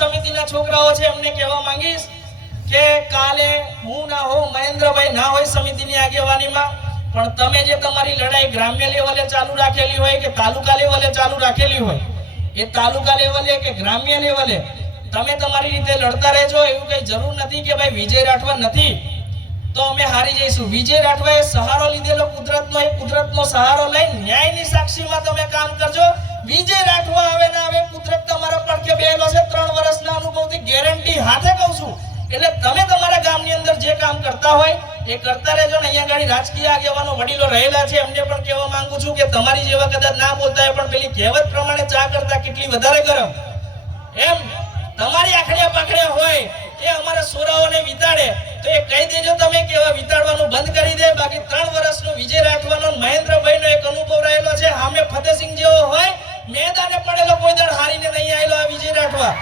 સમિતિના છોકરાઓ છે એમને કહેવા માંગીશ કે કાલે હું ના હોઉં, મહેન્દ્રભાઈ ના હોય સમિતિની આગેવાનીમાં, પણ તમે જે તમારી લડાઈ ગ્રામ્ય લેવલે ચાલુ રાખેલી હોય કે તાલુકા લેવલે ચાલુ રાખેલી હોય, એ તાલુકા લેવલે કે ગ્રામ્ય લેવલે તમે તમારી રીતે લડતા રહેજો. એવું કઈ જરૂર નથી કે ભાઈ વિજય રાઠવા નથી તો અમે હારી જઈશું. વિજય રાઠવાએ સહારો લીધેલો કુદરતનો, એ કુદરતનો સહારો લઈ ન્યાયની સાક્ષીમાં તમે કામ કરજો. વિજય રાઠવા આવે ના આવે, કુદરત તમારા પડખે બેહેલો છે. 3 વર્ષના અનુભવથી ગેરંટી હાથે કહું છું. એટલે તમે તમારા ગામની અંદર જે કામ કરતા હોય એ કરતા રહેજો ને. અહીંયા ગાડી રાજકીય આગેવાનો વડીલો રહેલા છે, એમને પણ કહેવા માંગુ છું કે તમારી જેવા કદાચ ના બોલતા હોય પણ પેલી કહેવત પ્રમાણે ચા કરતા કેટલી વધારે ગરમ, એમ તમારી આખડિયા પાખડિયા હોય એ અમારા સોરાઓને વિતાડે તો એ કહી દેજો તમે કે હવે વિતાડવાનું બંધ કરી દે. બાકી 3 વર્ષનો વિજય રાઠવાનો મહેન્દ્રભાઈનો એક અનુભવ રહેલો છે. સામે ફતેહસિંહ જેવો હોય, મેદાને પડેલો કોઈ દળ હારીને નહીં આવેલો આ વિજય રાઠવા.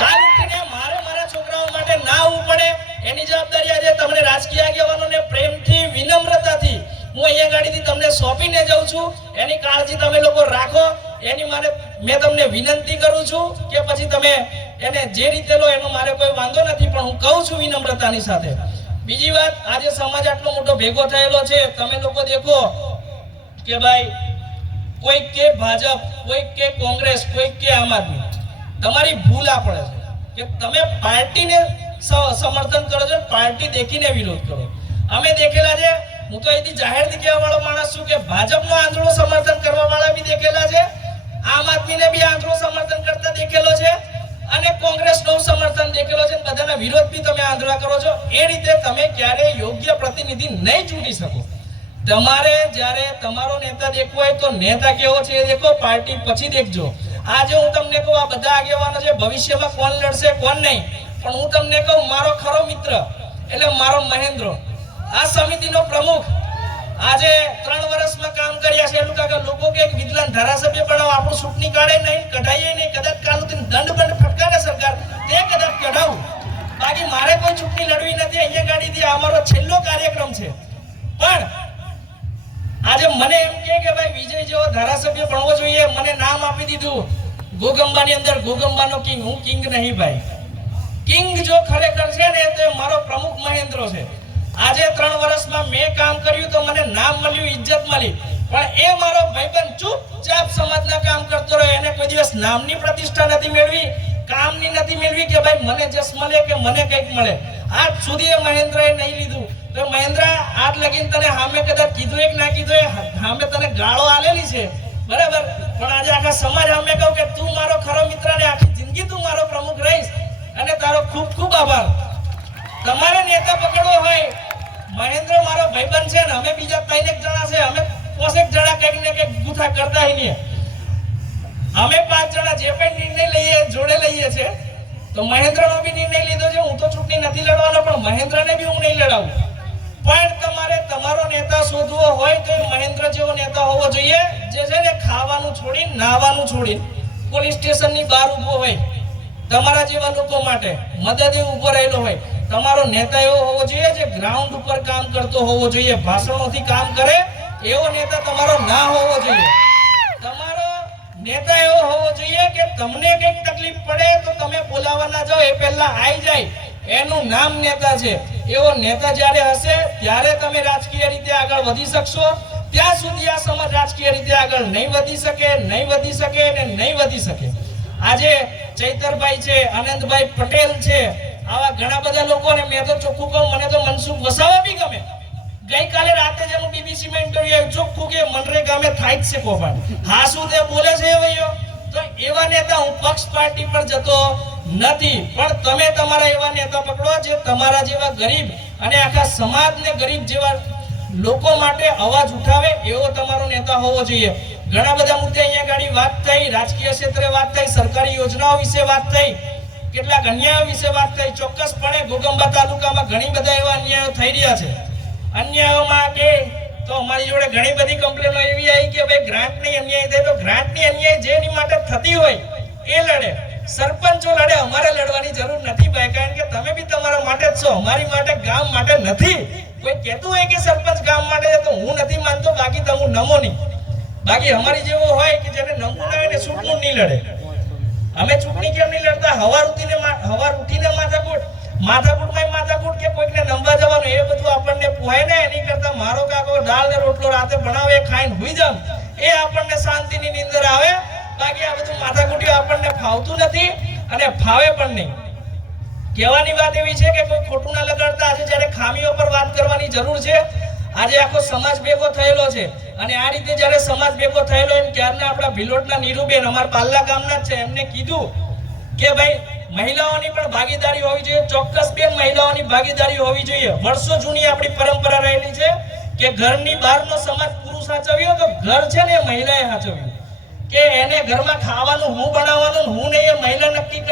કાલ ઉઠીને મારા છોકરાઓ માટે ના આવવું પડે એની જવાબદારી આજે તમને રાજકીય આગેવાનોને પ્રેમથી, વિનમ્રતાથી હું અહીંયા ગાડીથી તમને સોંપીને જાઉં છું. એની કાળજી તમે લોકો રાખો. એની મારે મેં તમને વિનંતી કરું છું કે પછી તમે એને જે રીતે લો એનો મારે કોઈ વાંધો નથી, પણ હું કહું છું વિનમ્રતાની સાથે. બીજી વાત, આજે સમાજ આટલો મોટો ભેગો થયેલો છે. તમે લોકો દેખો કે ભાઈ કોઈ કે ભાજપ, કોઈ કે કોંગ્રેસ, કોઈ કે આમ આદમી, તમારી ભૂલ આ પડે છે કે તમે પાર્ટીને સમર્થન કરો છો, પાર્ટી દેખીને વિરોધ કરો. અમે દેખેલા છે, હું તો અહીંથી જાહેરથી કહેવા વાળો માણસ છું કે ભાજપનો આંધળો સમર્થન કરવા વાળા બી દેખેલા છે, આમ આદમીને બી આંધળો સમર્થન કરતા દેખેલો છે, અને કોંગ્રેસનો સમર્થન દેખેલો છે. બધાના વિરોધ બી તમે આંધળા કરો છો. એ રીતે તમે ક્યારેય યોગ્ય પ્રતિનિધિ નહીં ચૂંટી શકો. તમારે જ્યારે તમારો નેતા દેખવો હોય તો નેતા કેવો છે એ દેખો, પાર્ટી પછી દેખજો. આજે હું તમને કહું, આ બધા આગેવાનો છે, ભવિષ્યમાં કોણ લડશે કોણ નહીં, પણ હું તમને કહું, મારો ખરો મિત્ર એટલે મારો મહેન્દ્ર, આ સમિતિનો પ્રમુખ, આજે 3 વર્ષમાં કામ કર્યા છે. એટલું કાકા લોકો કે વિદ્વાન ધારાસભ્ય બનાવો, આપણું ચૂંટણી કાઢે નહીં, કઢાઈએ નહીં, કદાચ કાનૂની દંડ બંધ ફટકારે સરકાર તે કદાચ કઢાવું. બાકી મારે કોઈ ચૂંટણી લડવી નથી. અહીંયા ગાડીથી અમારો છેલ્લો કાર્યક્રમ છે. પણ આજે મને એમ કે ભાઈ વિજય જેવો ધારાસભ્ય બનવો જોઈએ. મને નામ આપી દીધું ગોગંબાની અંદર, ગોગંબાનો કિંગ. હું કિંગ નહીં ભાઈ. કિંગ જો ખરેખર છે ને તો મારો પ્રમુખ મહેન્દ્ર છે. આજે 3 વર્ષમાં મેં કામ કર્યું તો મને નામ મળ્યું, ઇજ્જત મળી, પણ એ મારો ભાઈબંધ ચૂપચાપ સમાજના કામ કરતો રહ્યો. એને કોઈ દિવસ નામની પ્રતિષ્ઠા નથી મેળવી, કામની નથી મેળવી કે ભાઈ મને જસ મળે કે મને કંઈક મળે. આજ સુધી એ મહેન્દ્રએ નહીં લીધું. તો મહેન્દ્ર, આજ લગીન તને સામે કદાચ કીધું એક ના કીધું, સામે તને ગાળો આલેલી છે બરાબર, પણ આજે આખા સમાજ સામે કહું કે તું મારો ખરો મિત્ર ને આખી જિંદગી તું મારો પ્રમુખ રહીશ, અને તારો ખૂબ ખૂબ આભાર. તમારે નેતા પકડવો હોય, મહેન્દ્ર મારો ભાઈબંધ છે ને અમે બીજા 3 જણા છે, અમે 5 જણા કંઈક ને કંઈક ગુથા કરતા નહીં. અમે 5 જણા જે પણ નિર્ણય લઈએ જોડે લઈએ છે. તો મહેન્દ્રનો બી નિર્ણય લીધો છે. હું તો ચૂંટણી નથી લડવાનો, પણ મહેન્દ્રને બી હું નહીં લડાવું. પણ તમારે તમારો નેતા શોધવો હોય તો મહેન્દ્ર જેવો નેતા હોવો જોઈએ, જે છે ને ખાવાનું છોડી, નાવાનું છોડી પોલીસ સ્ટેશનની બહાર ઊભો હોય, તમારા જેવા લોકો માટે મદદે ઊભો રહેલો હોય. તમારો નેતા એવો હોવો જોઈએ જે ગ્રાઉન્ડ ઉપર કામ કરતો હોવો જોઈએ, ભાષણોથી કામ કરે એવો નેતા તમારો ના હોવો જોઈએ. તમારો નેતા એવો હોવો જોઈએ કે તમને કંઈક તકલીફ પડે તો તમે બોલાવવા ના જાઓ, એ પહેલા આવી જાય, એનું નામ નેતા છે. એવો નેતા જ્યારે હશે ત્યારે તમે રાજકીય રીતે આગળ વધી શકશો. ત્યાં સુધી આ સમાજ રાજકીય રીતે આગળ નહીં વધી શકે, નહીં વધી શકે અને નહીં વધી શકે. આજે ચૈતરભાઈ છે, આનંદભાઈ પટેલ છે, આવા ઘણા બધા લોકોને મેં તો ચોખ્ખું કહું, મને તો મનસુખ વસાવા બી ગમે. ગઈકાલે રાતે જ હું બીબીસીમાં ઇન્ટરવ્યુ આવ્યું, ચોખ્ખું કે મનરેગામે થાય જ છે કૌભાંડ. હા શું તે બોલે છે ભાઈઓ? તો એવા નેતા હું પક્ષ પાર્ટી પર જતો નથી, પણ તમે તમારા એવા નેતા પકડો જે તમારા જેવા ગરીબ અને આખા સમાજને ગરીબ જેવા લોકો માટે અવાજ ઉઠાવે, એવો તમારો નેતા હોવો જોઈએ. ઘણા બધા મુદ્દે અહીંયા ગાડી વાત થઈ, રાજકીય ક્ષેત્રે વાત થઈ, સરકારી યોજનાઓ વિશે વાત થઈ, કેટલાક અન્યાયો વિશે વાત થઈ. ચોક્કસપણે ગોગંબા તાલુકામાં ઘણી બધા એવા અન્યાયો થઈ રહ્યા છે. અન્યાયોમાં કે તો અમારી જોડે ઘણી બધી કમ્પ્લેનો એવી આવી કે ભાઈ ગ્રાન્ટની અન્યાય થાય, તો ગ્રાન્ટની અન્યાય જેની માટે થતી હોય એ લડે, સરપંચો લડે. અમારે લડવાની જરૂર નથી ભાઈ, કારણ કે તમે બી તમારા માટે જ છો, અમારી માટે, ગામ માટે નથી. કોઈ કહેતું હોય કે સરપંચ ગામ માટે છે તો હું નથી માનતો, બાકી તો હું નમો નહીં. બાકી અમારી જેવો હોય કે જેને નમવું ના હોય ને છૂટનું નહીં લડે. અમે ચૂંટણી કેમ નહીં લડતા? હવાર ઉઠીને માથાકૂટ કે કોઈકને નંબર જવાનું એ બધું આપણને પોહાય ને. એની કરતા મારો કાકો દાળ ને રોટલો રાતે બનાવે ખાઈને હુઈ જામ એ આપણને શાંતિની નીંદર આવે. બાકી આ બધું માથાકૂટીઓ આપણને ફાવતું નથી અને ફાવે પણ નહીં. કહેવાની વાત એવી છે કે કોઈ ખોટું ના લગાડતા. આજે જ્યારે ખામીઓ પર વાત કરવાની જરૂર છે, આજે આખો સમાજ ભેગો થયેલો છે અને આ રીતે જ્યારે સમાજ ભેગો થયેલો હોય ત્યારના આપણા ભિલોટના નીરુબેન અમારા પાલ્લા ગામના જ છે, એમને કીધું કે ભાઈ મહિલાઓની પણ ભાગીદારી હોવી જોઈએ. ચોક્કસ બેન મહિલાઓની ભાગીદારી હોવી જોઈએ. વર્ષો જૂની આપણી પરંપરા રહેલી છે કે ઘરની બહારનો સમાજ પુરુષ સાચવ્યો તો ઘર છે ને એ મહિલાએ સાચવ્યું. કે એને ઘરમાં ખાવાનું હું બનાવવાનું હું નહીં, એ મહિલા નક્કી કરે.